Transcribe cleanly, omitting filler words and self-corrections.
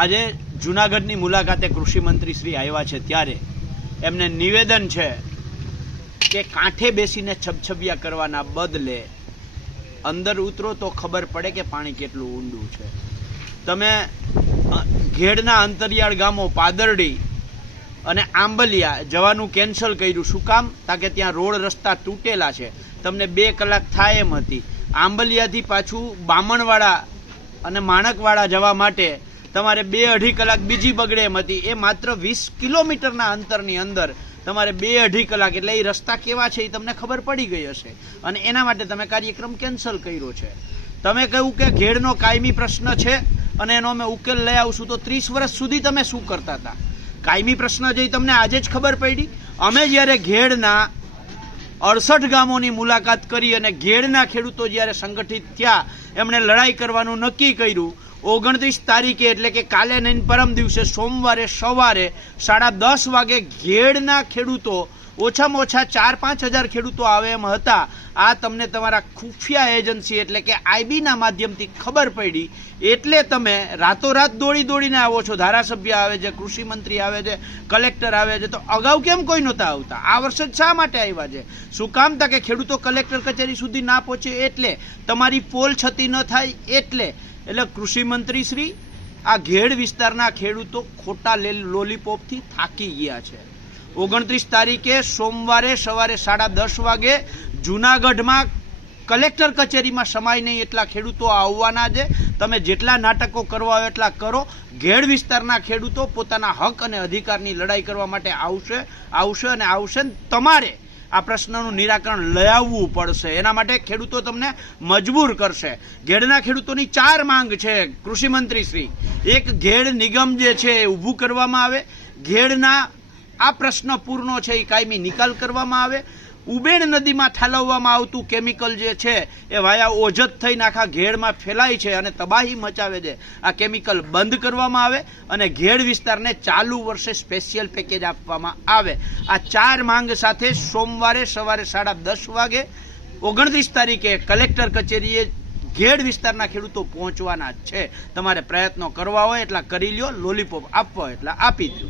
આજે જૂનાગઢની મુલાકાતે કૃષિ મંત્રી શ્રી આવ્યા છે ત્યારે એમને નિવેદન છે કે કાંઠે બેસીને છબછબિયા કરવાના બદલે અંદર ઉતરો તો ખબર પડે કે પાણી કેટલું ઊંડું છે. તમે ઘેડના અંતરિયાળ ગામો પાદરડી અને આંબલિયા જવાનું કેન્સલ કર્યું. શું કામ? તાકે ત્યાં રોડ રસ્તા તૂટેલા છે. તમને 2 કલાક થાય એમ હતી. આંબલિયાથી પાછું બામણવાડા અને માણકવાડા જવા માટે તમારે 2-2.5 કલાક બીજી બગડે એમ હતી. એ માત્ર 20 કિલોમીટરના અંતરની અંદર તમારે 2-2.5 કલાક, એટલે એ રસ્તા કેવા છે એ તમને ખબર પડી ગઈ હશે અને એના માટે તમે કાર્યક્રમ કેન્સલ કર્યો છે. તમે કહ્યું કે ઘેડનો કાયમી પ્રશ્ન છે અને એનો અમે ઉકેલ લઈ આવશું. તો 30 વર્ષ સુધી તમે શું કરતા હતા? કાયમી પ્રશ્ન જે તમને આજે જ ખબર પડી. અમે જ્યારે ઘેડના 68 ગામોની મુલાકાત કરી અને ઘેડના ખેડૂતો જ્યારે સંગઠિત થયા, એમણે લડાઈ કરવાનું નક્કી કર્યું. 29 તારીખે એટલે કે કાલે નહીં પરમ દિવસે સોમવારે સવારે 10:30 વાગે ઘેડના ખેડૂતો ઓછામાં ઓછા 4-5 હજાર ખેડૂતો આવે એમ હતા. આ તમને તમારા ખુફિયા એજન્સી એટલે કે આઈબીના માધ્યમથી ખબર પડી. એટલે તમે રાતોરાત દોડીને આવો છો. ધારાસભ્ય આવે છે, કૃષિ મંત્રી આવે છે, કલેક્ટર આવે છે. તો અગાઉ કેમ કોઈ નહોતા આવતા? આ વર્ષે જ શા માટે આવ્યા છે? શું કામ? તા કે ખેડૂતો કલેક્ટર કચેરી સુધી ના પહોંચે એટલે, તમારી પોલ છતી ન થાય એટલે કૃષિ મંત્રી શ્રી, આ ઘેડ વિસ્તારના ખેડૂતો ખોટા લોલીપોપથી થાકી ગયા છે. 29 તારીખે સોમવારે સવારે 10:30 વાગે જૂનાગઢમાં કલેક્ટર કચેરીમાં સમાય નહીં એટલા ખેડૂતો આવવાના છે. તમે જેટલા નાટકો કરવા હોય એટલા કરો. ઘેડ વિસ્તારના ખેડૂતો પોતાના હક અને અધિકારની લડાઈ કરવા માટે આવશે. તમારે આ પ્રશ્નનું નિરાકરણ લઈ આવવું પડશે. એના માટે ખેડૂતો તમને મજબૂર કરશે. ઘેડના ખેડૂતોની 4 માંગ છે કૃષિ મંત્રી શ્રી. એક, ઘેડ નિગમ જે છે એ ઊભું કરવામાં આવે. ઘેડના આ પ્રશ્ન પૂર્ણો છે એ કાયમી નિકાલ કરવામાં આવે. ઉબેણ નદીમાં ઠાલવવામાં આવતું કેમિકલ જે છે એ વાયા ઓજત થઈને આખા ઘેડમાં ફેલાય છે અને તબાહી મચાવે છે. આ કેમિકલ બંધ કરવામાં આવે અને ઘેડ વિસ્તારને ચાલુ વર્ષે સ્પેશિયલ પેકેજ આપવામાં આવે. આ 4 માંગ સાથે સોમવારે સવારે 10:30 વાગે 29 તારીખે કલેક્ટર કચેરીએ ઘેડ વિસ્તારના ખેડૂતો પહોંચવાના છે. તમારે પ્રયત્નો કરવા હોય એટલા કરી લ્યો, લોલીપોપ આપવા હોય એટલા આપી દો.